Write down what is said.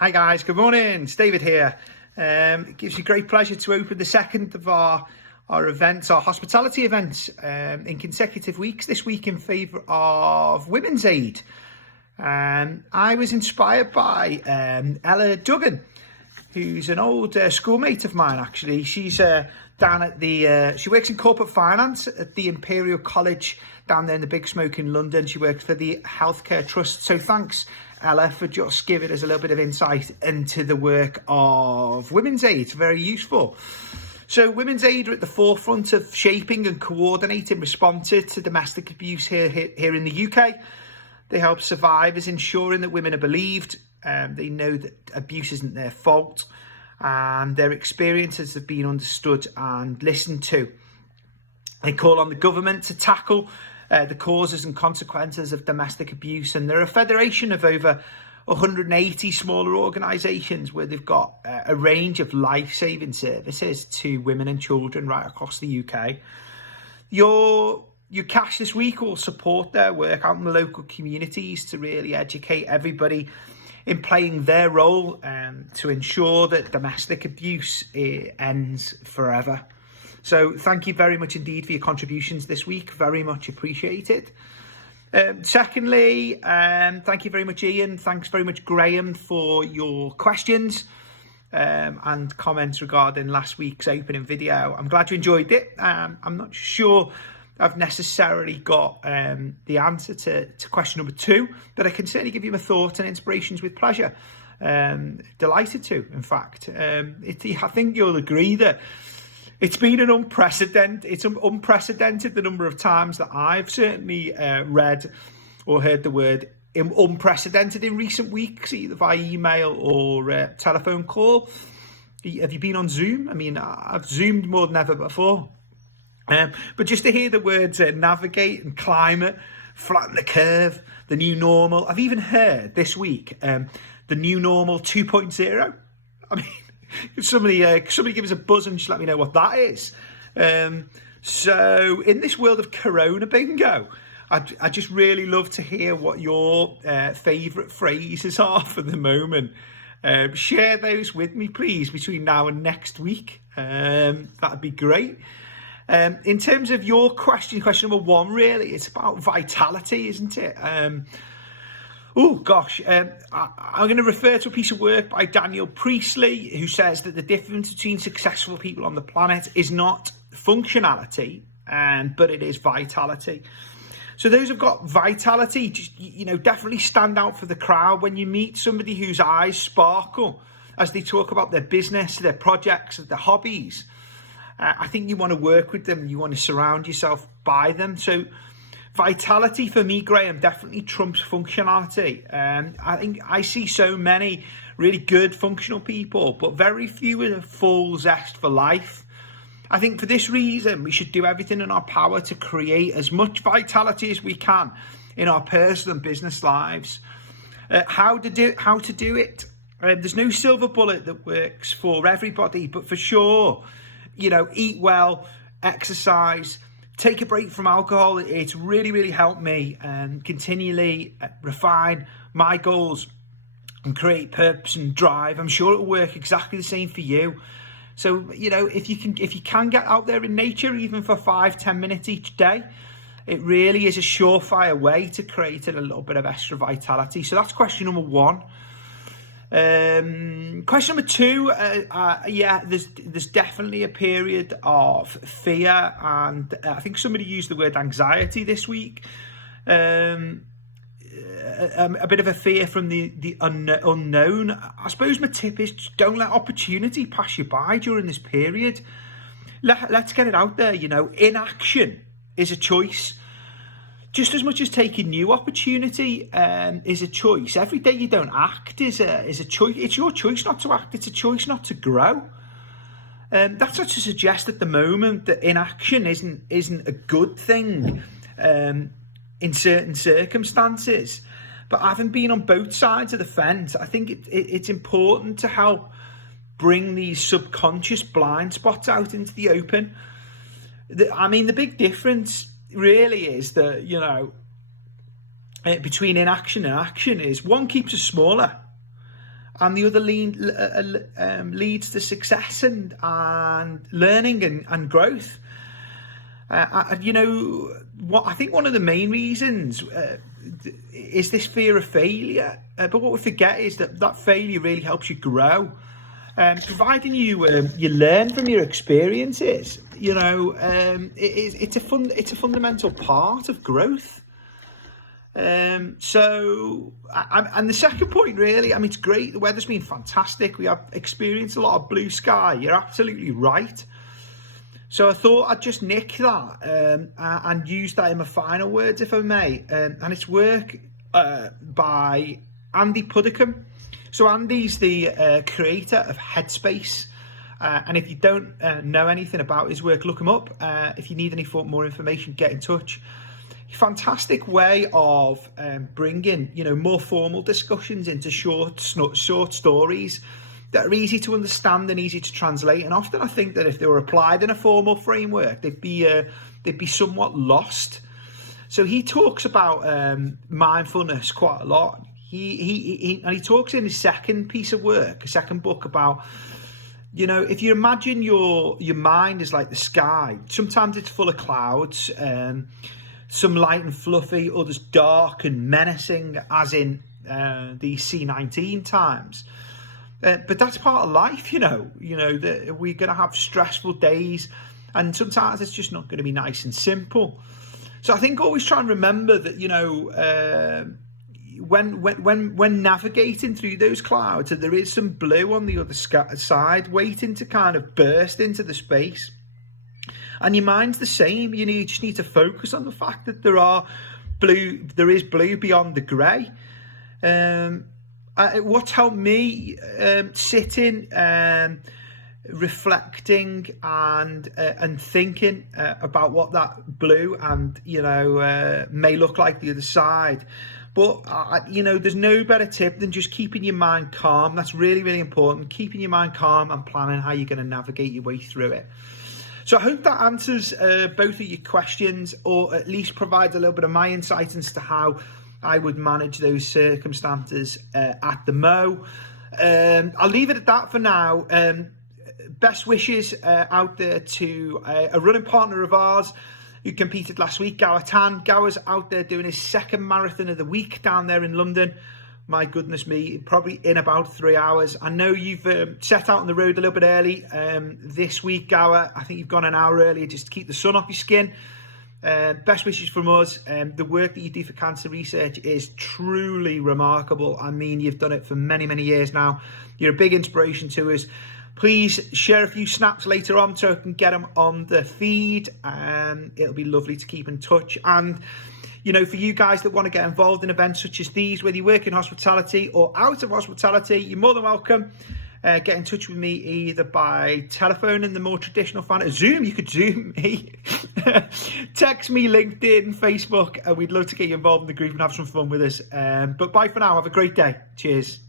Hi guys, good morning. It's David here. It gives me great pleasure to open the second of our events, our hospitality events, in consecutive weeks this week in favour of Women's Aid. I was inspired by Ella Duggan, who's an old schoolmate of mine actually. She's down at she works in corporate finance at the Imperial College down there in the Big Smoke in London. She works for the Healthcare Trust. So thanks, Ella, for just giving us a little bit of insight into the work of Women's Aid. It's very useful. So Women's Aid are at the forefront of shaping and coordinating responses to domestic abuse here in the UK. They help survivors, ensuring that women are believed. They know that abuse isn't their fault, and their experiences have been understood and listened to. They call on the government to tackle the causes and consequences of domestic abuse, and they're a federation of over 180 smaller organisations where they've got a range of life-saving services to women and children right across the UK. Your cash this week will support their work out in the local communities to really educate everybody in playing their role to ensure that domestic abuse ends forever. So thank you very much indeed for your contributions this week. Very much appreciated. Secondly, thank you very much, Ian. Thanks very much, Graham, for your questions and comments regarding last week's opening video. I'm glad you enjoyed it. I'm not sure I've necessarily got the answer to question number 2, but I can certainly give you my thoughts and inspirations with pleasure. Delighted to, in fact. I think you'll agree that it's been unprecedented the number of times that I've certainly read or heard the word unprecedented in recent weeks, either via email or telephone call. Have you been on Zoom? I mean, I've Zoomed more than ever before. But just to hear the words navigate and climate, flatten the curve, the new normal. I've even heard this week the new normal 2.0. I mean, somebody give us a buzz and just let me know what that is. So in this world of Corona bingo, I just really love to hear what your favourite phrases are for the moment. Share those with me, please, between now and next week. That'd be great. In terms of your question number 1, really, it's about vitality, isn't it? I'm going to refer to a piece of work by Daniel Priestley, who says that the difference between successful people on the planet is not functionality, but it is vitality. So those who've got vitality, just, definitely stand out for the crowd when you meet somebody whose eyes sparkle as they talk about their business, their projects, their hobbies. I think you want to work with them. You want to surround yourself by them. So vitality for me, Graham, definitely trumps functionality. I think I see so many really good functional people, but very few with a full zest for life. I think for this reason, we should do everything in our power to create as much vitality as we can in our personal and business lives. How to do it? There's no silver bullet that works for everybody, but for sure, eat well, exercise, take a break from alcohol. It's really, really helped me continually refine my goals and create purpose and drive. I'm sure it'll work exactly the same for you. So, if you can get out there in nature, even for 5-10 minutes each day, it really is a surefire way to create a little bit of extra vitality. So that's question number 1. Question number 2, there's definitely a period of fear, and I think somebody used the word anxiety this week. A bit of a fear from the unknown. I suppose my tip is just don't let opportunity pass you by during this period. Let's get it out there. Inaction is a choice. Just as much as taking new opportunity is a choice. Every day you don't act is a choice. It's your choice not to act. It's a choice not to grow. That's not to suggest at the moment that inaction isn't a good thing in certain circumstances. But having been on both sides of the fence, I think it's important to help bring these subconscious blind spots out into the open. The big difference really is that, between inaction and action is one keeps us smaller. and the other leads to success and learning and growth. You know what? I think one of the main reasons is this fear of failure. But what we forget is that failure really helps you grow, providing you learn from your experiences. You know, it's a fundamental part of growth. So, and the second point, really, I mean, it's great. The weather's been fantastic. We have experienced a lot of blue sky. You're absolutely right. So I thought I'd just nick that and use that in my final words, if I may. And it's work by Andy Puddicombe. So Andy's the creator of Headspace. And if you don't know anything about his work, look him up. If you need any more information, get in touch. Fantastic way of bringing, you know, more formal discussions into short stories that are easy to understand and easy to translate. And often I think that if they were applied in a formal framework, they'd be somewhat lost. So he talks about mindfulness quite a lot. He talks in his second piece of work, a second book, about, you know, if you imagine your mind is like the sky. Sometimes it's full of clouds, some light and fluffy, others dark and menacing, as in the C-19 times. But that's part of life, you know, that we're going to have stressful days, and sometimes it's just not going to be nice and simple. So I think always try and remember that, you know, when navigating through those clouds, that there is some blue on the other side waiting to kind of burst into the space. And your mind's the same. You just need to focus on the fact that there is blue beyond the grey. What's helped me sitting, reflecting, and thinking about what that blue and, you know, may look like the other side. But you know, there's no better tip than just keeping your mind calm. That's really, really important. Keeping your mind calm and planning how you're going to navigate your way through it. So I hope that answers both of your questions, or at least provides a little bit of my insight as to how I would manage those circumstances at the Mo. I'll leave it at that for now. Best wishes out there to a running partner of ours who competed last week, Gower Tan. Gower's out there doing his second marathon of the week down there in London. My goodness me, probably in about 3 hours. I know you've set out on the road a little bit early this week, Gower. I think you've gone an hour earlier just to keep the sun off your skin. Best wishes from us. The work that you do for cancer research is truly remarkable. I mean, you've done it for many, many years now. You're a big inspiration to us. Please share a few snaps later on so I can get them on the feed. It'll be lovely to keep in touch. And, you know, for you guys that want to get involved in events such as these, whether you work in hospitality or out of hospitality, you're more than welcome. Get in touch with me either by telephone in the more traditional format. Zoom, you could Zoom me. Text me, LinkedIn, Facebook, and we'd love to get you involved in the group and have some fun with us. But bye for now. Have a great day. Cheers.